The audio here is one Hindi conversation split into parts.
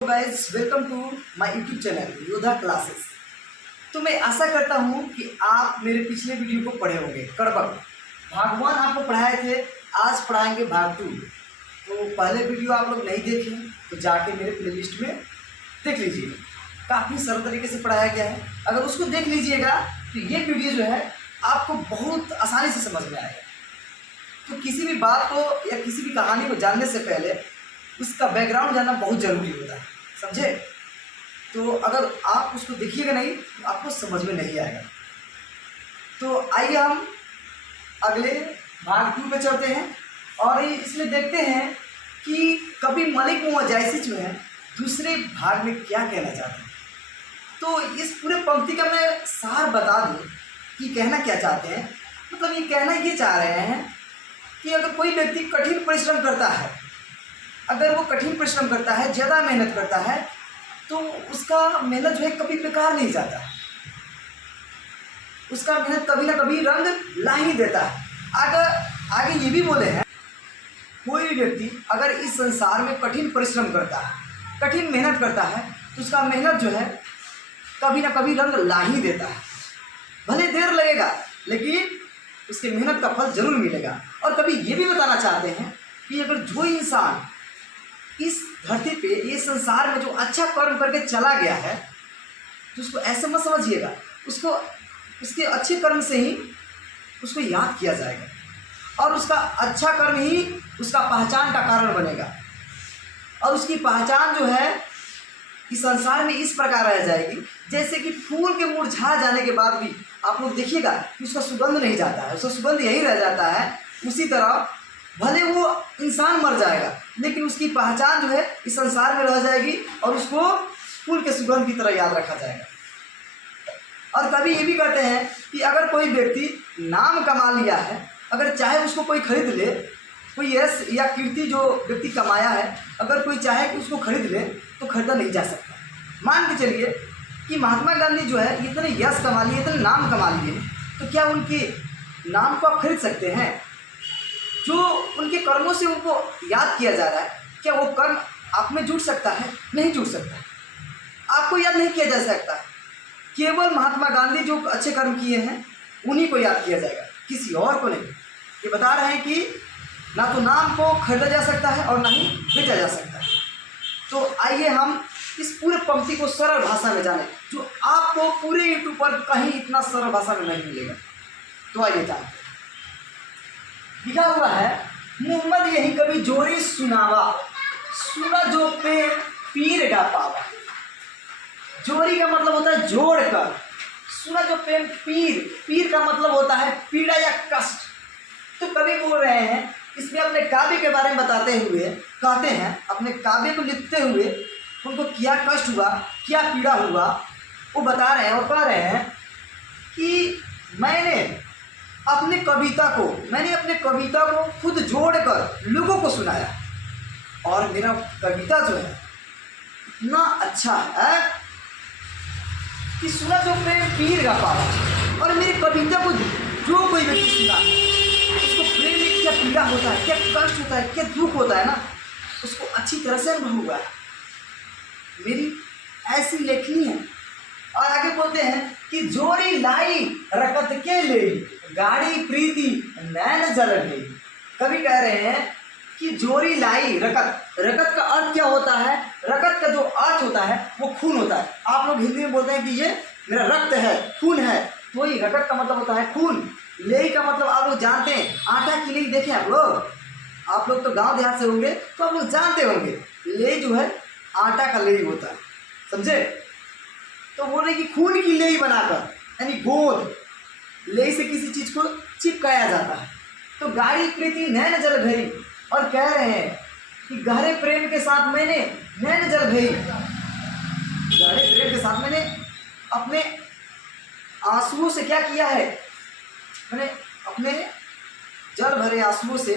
Guys, welcome to my YouTube channel Yoddha classes. तो मैं आशा करता हूँ कि आप मेरे पिछले वीडियो को पढ़े होंगे। कड़बक भाग 1 आपको पढ़ाए थे, आज पढ़ाएंगे भाग 2। तो पहले वीडियो आप लोग नहीं देखे तो जाके मेरे प्लेलिस्ट में देख लीजिए, काफ़ी सरल तरीके से पढ़ाया गया है। अगर उसको देख लीजिएगा तो ये वीडियो जो है आपको बहुत आसानी से समझ में आएगा। तो किसी भी बात को या किसी भी कहानी को जानने से पहले उसका बैकग्राउंड जानना बहुत ज़रूरी होता है, समझे। तो अगर आप उसको देखिएगा नहीं तो आपको समझ में नहीं आएगा। तो आइए हम अगले भाग 2 में चलते हैं और इसमें देखते हैं कि कवि मलिक मोहम्मद जायसी जो है दूसरे भाग में क्या कहना चाहते हैं। तो इस पूरे पंक्ति का मैं सार बता दूं कि कहना क्या चाहते हैं। मतलब ये कहना ये चाह रहे हैं कि अगर कोई व्यक्ति कठिन परिश्रम करता है, अगर वो कठिन परिश्रम करता है, ज़्यादा मेहनत करता है, तो उसका मेहनत जो है कभी बेकार नहीं जाता है। उसका मेहनत कभी ना कभी रंग ला ही देता है। आगे ये भी बोले हैं, कोई भी व्यक्ति अगर इस संसार में कठिन परिश्रम करता है, कठिन मेहनत करता है, तो उसका मेहनत जो है कभी ना कभी रंग ला ही देता है। भले देर लगेगा लेकिन उसके मेहनत का फल जरूर मिलेगा। और कभी ये भी बताना चाहते हैं कि अगर जो इंसान इस धरती पे, ये संसार में जो अच्छा कर्म करके चला गया है, तो उसको ऐसे मत समझिएगा, उसको उसके अच्छे कर्म से ही उसको याद किया जाएगा और उसका अच्छा कर्म ही उसका पहचान का कारण बनेगा। और उसकी पहचान जो है इस संसार में इस प्रकार रह जाएगी जैसे कि फूल के मुरझा जाने के बाद भी आप लोग देखिएगा कि उसका सुगंध नहीं जाता है, उसका सुगंध यही रह जाता है। उसी तरह भले वो इंसान मर जाएगा लेकिन उसकी पहचान जो है इस संसार में रह जाएगी और उसको फूल के सुगंध की तरह याद रखा जाएगा। और कभी ये भी कहते हैं कि अगर कोई व्यक्ति नाम कमा लिया है, अगर चाहे उसको कोई खरीद ले, कोई यश या कीर्ति जो व्यक्ति कमाया है, अगर कोई चाहे कि उसको खरीद ले तो खरीदा नहीं जा सकता। मान के चलिए कि महात्मा गांधी जो है इतने यश कमा लिए, इतने नाम कमा लिए, तो क्या उनके नाम को आप खरीद सकते हैं? जो उनके कर्मों से उनको याद किया जा रहा है, क्या वो कर्म आप में जुड़ सकता है? नहीं जुड़ सकता। आपको याद नहीं किया जा सकता। केवल महात्मा गांधी जो अच्छे कर्म किए हैं उन्हीं को याद किया जाएगा, किसी और को नहीं। ये बता रहे हैं कि ना तो नाम को खरीदा जा सकता है और ना ही बेचा जा सकता है। तो आइए हम इस पूरे पंक्ति को सरल भाषा में जानें, जो आपको पूरे यूट्यूब पर कहीं इतना सरल भाषा में नहीं मिलेगा। तो आइए जानते हैं। लिखा हुआ है, मोहम्मद यही कभी जोरी सुनावा, सुना जो पे पीर गा पावा। जोरी का मतलब होता है जोड़ कर, सुना जो प्रेम पीर, पीर का मतलब होता है पीड़ा या कष्ट। तो कवि बोल रहे हैं इसमें अपने काव्य के बारे में बताते हुए कहते हैं, अपने काव्य को लिखते हुए उनको क्या कष्ट हुआ, क्या पीड़ा हुआ, वो बता रहे हैं और कह रहे हैं कि मैंने अपने कविता को खुद जोड़कर लोगों को सुनाया और मेरा कविता जो है इतना अच्छा है कि सुना जो प्रेम पीर गा पावा। और मेरी कविता को जो कोई व्यक्ति सुना, उसको प्रेम में क्या पीड़ा होता है, क्या कष्ट होता है, क्या दुख होता है ना, उसको अच्छी तरह से अनुभव हुआ है। मेरी ऐसी लेखनी है। और आगे बोलते हैं कि जोरी लाई रकत के ले, गाड़ी प्रीति नैन जल गई। कभी कह रहे हैं कि जोरी लाई रकत, रकत का अर्थ क्या होता है? रकत का जो अर्थ होता है वो खून होता है। आप लोग हिंदी में बोलते हैं कि ये मेरा रक्त है, खून है, तो ये रकत का मतलब होता है खून। लेई का मतलब आप लोग जानते हैं, आटा की लेई देखें आप लोग तो गांव देहात से होंगे तो आप लोग जानते होंगे, लेई जो है आटा का लेई होता है, समझे। तो बोल रहे कि खून की लेई बनाकर, यानी गोद लेई से किसी चीज को चिपकाया जाता है। तो गाढ़ी प्रीति नैन जल भई, और कह रहे हैं कि गहरे प्रेम के साथ मैंने नैन जल भई, गहरे प्रेम के साथ मैंने अपने आंसुओं से क्या किया है, मैंने अपने जल भरे आंसुओं से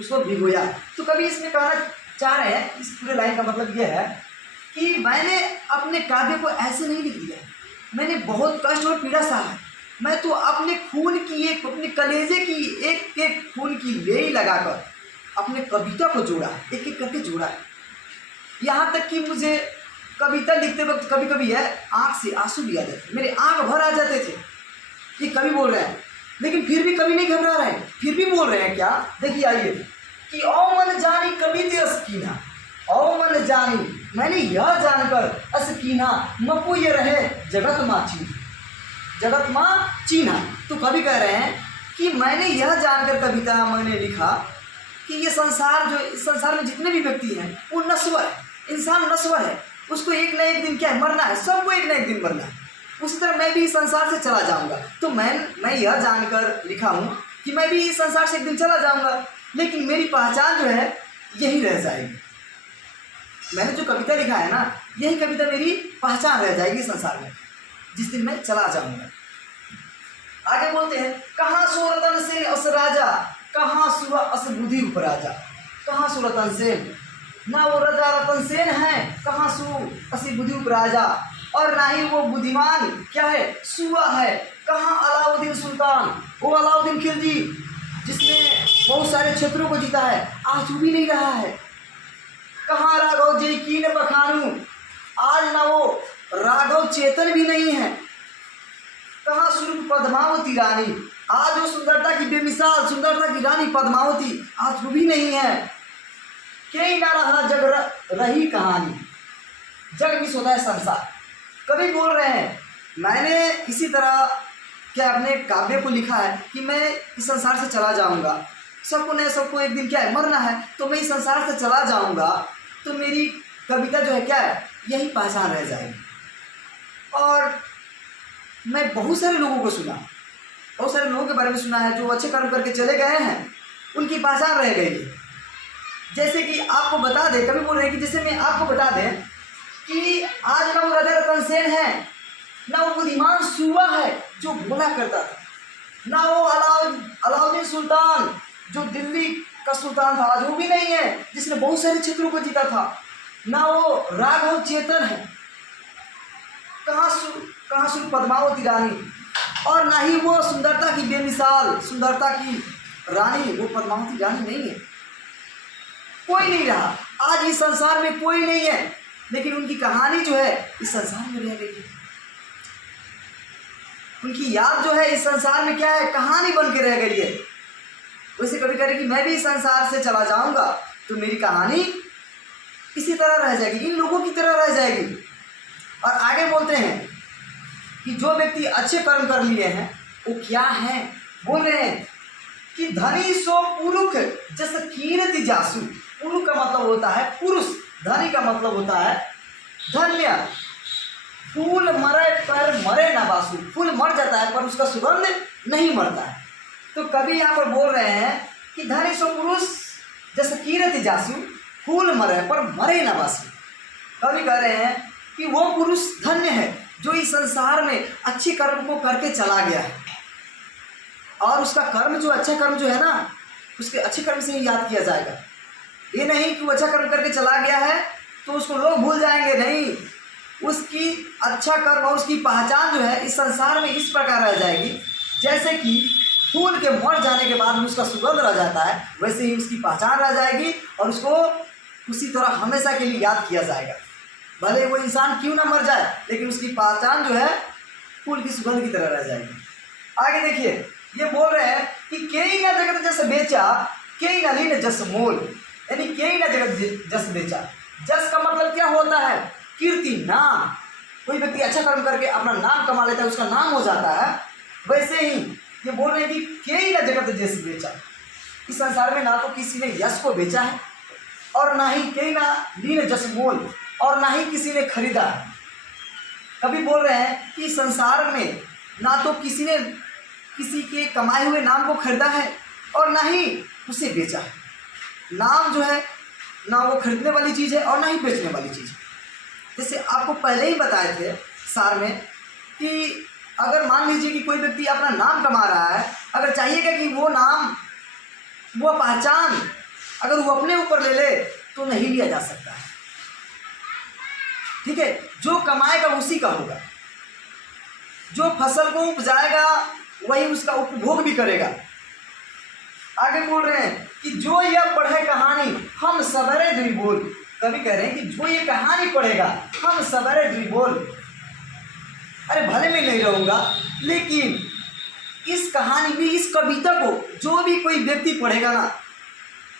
उसको भिगोया। तो कभी इसमें कहना चाह रहे हैं, इस पूरे लाइन का मतलब यह है कि मैंने अपने काव्य को ऐसे नहीं लिख दिया, मैंने बहुत कष्ट और पीड़ा सहा है। मैं तो अपने खून की अपने कलेजे की एक खून की लेई लगाकर अपने कविता को जोड़ा है, एक एक करके जोड़ा है। यहाँ तक कि मुझे कविता लिखते वक्त कभी कभी है आँख से आंसू भी आ जाते, मेरे आँख भर आ जाते थे। ये कवि बोल रहे हैं, लेकिन फिर भी कवि नहीं घबरा रहे हैं, फिर भी बोल रहे हैं क्या, देखिए आइए कि ओ मन जानी कवि ते असकीना, ओ मन जानी मैंने यह जानकर असकीना मको ये रहे जगत माँ चीना, जगत माँ चीना। तो कवि कह रहे हैं कि मैंने यह जानकर कविता मैंने लिखा कि ये संसार जो इस संसार में जितने भी व्यक्ति हैं वो नश्वर है, इंसान नश्वर है, उसको एक ना एक दिन क्या है मरना है, सबको एक ना एक दिन मरना है। उसी तरह मैं भी इस संसार से चला जाऊंगा। तो मैं यह जानकर लिखा हूँ कि मैं भी इस संसार से एक दिन चला जाऊंगा, लेकिन मेरी पहचान जो है यही रह जाएगी। मैंने जो कविता लिखा है ना, यही कविता मेरी पहचान रह जाएगी संसार में जिस दिन मैं चला जाऊंगा। आगे बोलते हैं, कहाँ सो रतन सेन अस राजा, कहाँ सुआ अस बुद्धि उपराजा। कहाँ सो रतन सेन, ना वो राजा रतन सेन है, कहाँ सु असी बुद्धि उपराजा, और ना ही वो बुद्धिमान क्या है सुआ है। कहाँ अलाउद्दीन सुल्तान, वो अलाउद्दीन खिलजी जिसने बहुत सारे क्षेत्रों को जीता है, आज वो भी नहीं रहा है। कहाँ राघव जय कीन बखानू, आज ना वो राघव चेतन भी नहीं है। कहाँ स्वरूप पद्मावती रानी, आज वो सुंदरता की बेमिसाल सुंदरता की रानी पद्मावती आज वो भी नहीं है। कहीं ना रहा जग रही कहानी, जग मिस होता है संसार। कभी बोल रहे हैं मैंने इसी तरह क्या अपने काव्य को लिखा है कि मैं इस संसार से चला जाऊंगा, सबको एक दिन क्या है मरना है, तो मैं इस संसार से चला जाऊंगा, तो मेरी कविता जो है क्या है यही पहचान रह जाएगी। और मैं बहुत सारे लोगों को सुना, बहुत सारे लोगों के बारे में सुना है जो अच्छे कर्म करके चले गए हैं, उनकी पहचान रह गई है। जैसे कि आपको बता दें, कभी बोल रहे हैं कि जैसे मैं आपको बता दें कि आज ना वो राजा रतन सेन है, ना वो बुद्धिमान सुआ है जो बोला करता था, ना वो अलाउद्दीन सुल्तान जो दिल्ली का सुल्तान था आज वो भी नहीं है जिसने बहुत सारे क्षेत्रों को जीता था, ना वो राघव चेतन है, कहाँ सु पद्मावती रानी, और ना ही वो सुंदरता की बेमिसाल सुंदरता की रानी वो पद्मावती रानी नहीं है। कोई नहीं रहा आज इस संसार में, कोई नहीं है, लेकिन उनकी कहानी जो है इस संसार में रह गई है। उनकी याद जो है इस संसार में क्या है कहानी बन के रह गई है। वैसे कभी कहे कि मैं भी इस संसार से चला जाऊंगा तो मेरी कहानी इसी तरह रह जाएगी, इन लोगों की तरह रह जाएगी। और आगे बोलते हैं कि जो व्यक्ति अच्छे कर्म कर लिए हैं वो क्या है, बोल रहे हैं कि धनी सो पुरुष जैसे कीर्ति जासु। पुरुष का मतलब होता है पुरुष, धनी का मतलब होता है धन्य। फूल मरे पर मरे ना बासु, फूल मर जाता है पर उसका सुगंध नहीं मरता है। तो कभी यहाँ पर बोल रहे हैं कि धनी सो पुरुष जैसे कीर्ति जासु, फूल मरे पर मरे ना बासु। कभी कह रहे हैं कि वो पुरुष धन्य है जो इस संसार में अच्छे कर्म को करके चला गया है, और उसका कर्म जो अच्छा कर्म जो है ना उसके अच्छे कर्म से ही याद किया जाएगा। ये नहीं कि वो अच्छा कर्म करके चला गया है तो उसको लोग भूल जाएंगे, नहीं, उसकी अच्छा कर्म और उसकी पहचान जो है इस संसार में इस प्रकार रह जाएगी जैसे कि फूल के मर जाने के बाद उसका सुगंध रह जाता है, वैसे ही उसकी पहचान रह जाएगी और उसको उसी तरह हमेशा के लिए याद किया जाएगा। भले वो इंसान क्यों ना मर जाए लेकिन उसकी पहचान जो है फूल की सुगंध की तरह रह जाएगी। आगे देखिए, ये बोल रहे हैं कि कई ना जगत जस बेचा, कई ना लीन जस मोल, यानी कई ना जगत जस बेचा। जस का मतलब क्या होता है, कीर्ति, नाम। कोई व्यक्ति अच्छा कर्म करके अपना नाम कमा लेता है, उसका नाम हो जाता है। वैसे ही ये बोल रहे हैं कि कई ना जगत जस बेचा। इस संसार में ना तो किसी ने यश को बेचा है और ना ही कई ना लीन जस मोल, और ना ही किसी ने खरीदा। कभी बोल रहे हैं कि संसार में ना तो किसी ने किसी के कमाए हुए नाम को खरीदा है और ना ही उसे बेचा है। नाम जो है ना वो खरीदने वाली चीज़ है और ना ही बेचने वाली चीज़ है। जैसे आपको पहले ही बताए थे सार में कि अगर मान लीजिए कि कोई व्यक्ति अपना नाम कमा रहा है, अगर चाहिएगा कि वो नाम वो पहचान अगर वो अपने ऊपर ले ले तो नहीं लिया जा सकता है। ठीक है, जो कमाएगा उसी का होगा, जो फसल को उपजाएगा वही उसका उपभोग भी करेगा। आगे बोल रहे हैं कि जो यह पढ़े कहानी हम सवेरे दुई बोल, कवि कह रहे हैं कि जो ये कहानी पढ़ेगा हम सवेरे ड्रिबोल, अरे भले मैं नहीं रहूँगा, लेकिन इस कहानी में इस कविता को जो भी कोई व्यक्ति पढ़ेगा ना,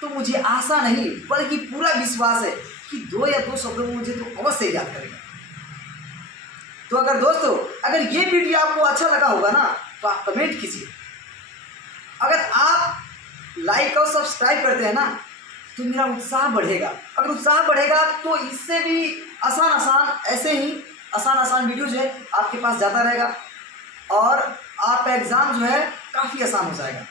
तो मुझे आशा नहीं बल्कि पूरा विश्वास है कि 2 या 2 शब्दों में मुझे तो अवश्य याद करेगा। तो अगर दोस्तों अगर ये वीडियो आपको अच्छा लगा होगा ना, तो आप कमेंट कीजिए। अगर आप लाइक और सब्सक्राइब करते हैं ना, तो मेरा उत्साह बढ़ेगा। अगर उत्साह बढ़ेगा तो इससे भी ऐसे ही आसान वीडियो जो है आपके पास जाता रहेगा और आपका एग्ज़ाम जो है काफ़ी आसान हो जाएगा।